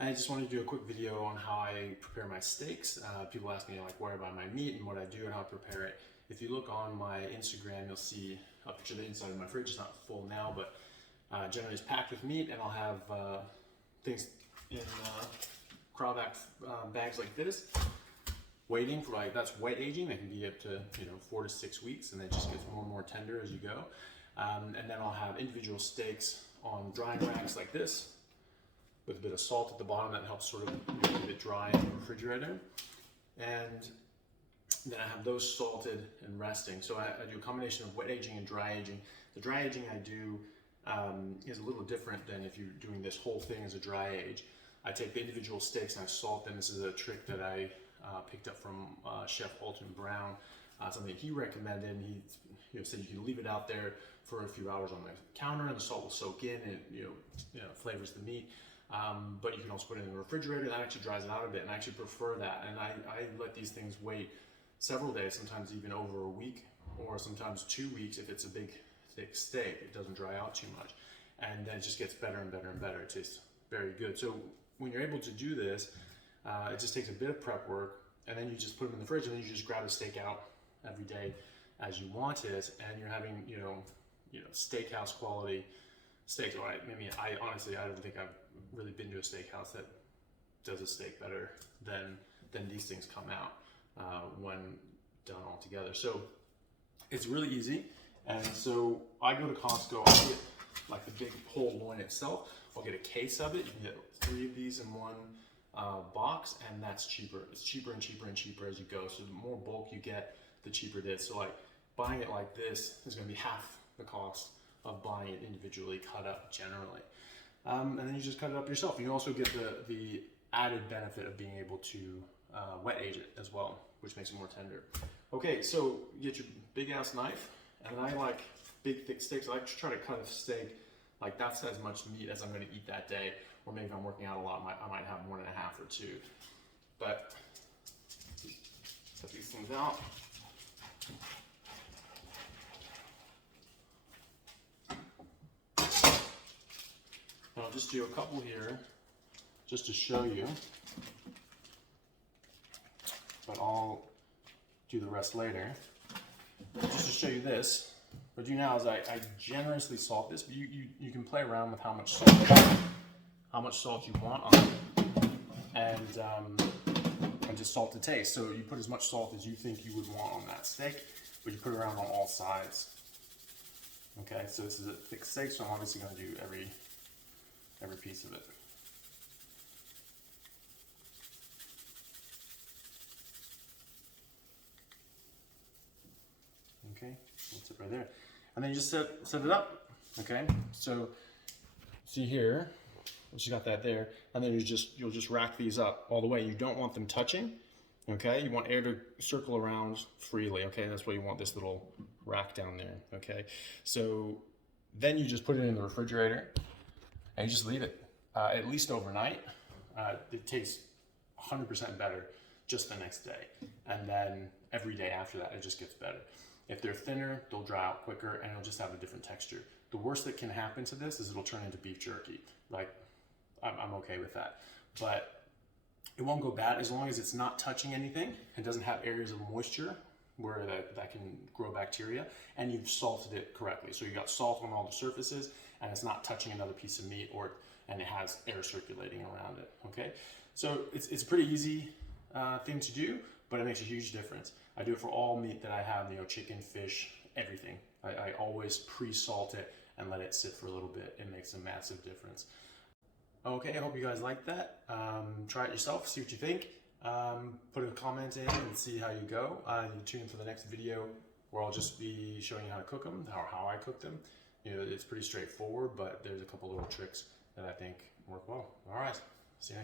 I just wanted to do a quick video on how I prepare my steaks. People ask me like where I buy my meat and what I do and how I prepare it. If you look on my Instagram, you'll see a picture of the inside of my fridge. It's not full now, but generally it's packed with meat, and I'll have things in cryovac bags like this, waiting for that's wet aging. They can be up to 4 to 6 weeks, and it just gets more and more tender as you go. And then I'll have individual steaks on drying racks like this, with a bit of salt at the bottom that helps sort of keep it dry in the refrigerator. And then I have those salted and resting. So I do a combination of wet aging and dry aging. The dry aging I do is a little different than if you're doing this whole thing as a dry age. I take the individual steaks and I salt them. This is a trick that I picked up from Chef Alton Brown, something he recommended. And he said you can leave it out there for a few hours on the counter, and the salt will soak in, and it flavors the meat. But you can also put it in the refrigerator. That actually dries it out a bit, and I actually prefer that. And I let these things wait several days, sometimes even over a week, or sometimes 2 weeks if it's a big thick steak. It doesn't dry out too much, and then it just gets better and better and better. It tastes very good. So when you're able to do this, it just takes a bit of prep work, and then you just put them in the fridge, and then you just grab a steak out every day as you want it, and you're having steakhouse quality steaks. Or I honestly don't think I've really been to a steakhouse that does a steak better than these things come out when done all together. So it's really easy. And so I go to Costco, I'll get like the big whole loin itself. I'll get a case of it. You can get 3 of these in one box, and that's cheaper. It's cheaper and cheaper and cheaper as you go. So the more bulk you get, the cheaper it is. So like buying it like this is going to be half the cost of buying it individually cut up generally. And then you just cut it up yourself. You also get the added benefit of being able to wet age it as well, which makes it more tender. Okay, so you get your big ass knife, and I like big thick steaks. I like to try to cut a steak like that's as much meat as I'm going to eat that day, or maybe if I'm working out a lot, I might have 1.5 or 2. But cut these things out. I'll just do a couple here just to show you, but I'll do the rest later. Just to show you this, what I do now is I generously salt this, but you can play around with how much salt you want on it, and just salt to taste. So you put as much salt as you think you would want on that steak, but you put it around on all sides. Okay, so this is a thick steak, so I'm obviously going to do every piece of it. Okay, that's it right there. And then you just set it up. Okay, so see here, you got that there, and then you'll just rack these up all the way. You don't want them touching. Okay, you want air to circle around freely. Okay, that's why you want this little rack down there. Okay, so then you just put it in the refrigerator, and you just leave it at least overnight. It tastes 100% better just the next day, and then every day after that it just gets better. If they're thinner, they'll dry out quicker, and it'll just have a different texture. The worst that can happen to this is it'll turn into beef jerky. Like, I'm okay with that, but it won't go bad as long as it's not touching anything. It doesn't have areas of moisture where that can grow bacteria, and you've salted it correctly. So you got salt on all the surfaces, and it's not touching another piece of meat, and it has air circulating around it. Okay, so it's a pretty easy thing to do, but it makes a huge difference. I do it for all meat that I have, chicken, fish, everything. I always pre-salt it and let it sit for a little bit. It makes a massive difference. Okay, I hope you guys like that. Try it yourself, see what you think. Put a comment in and see how you go. Tune in for the next video where I'll just be showing you how to cook them, or how I cook them. It's pretty straightforward, but there's a couple little tricks that I think work well. All right, see you next time.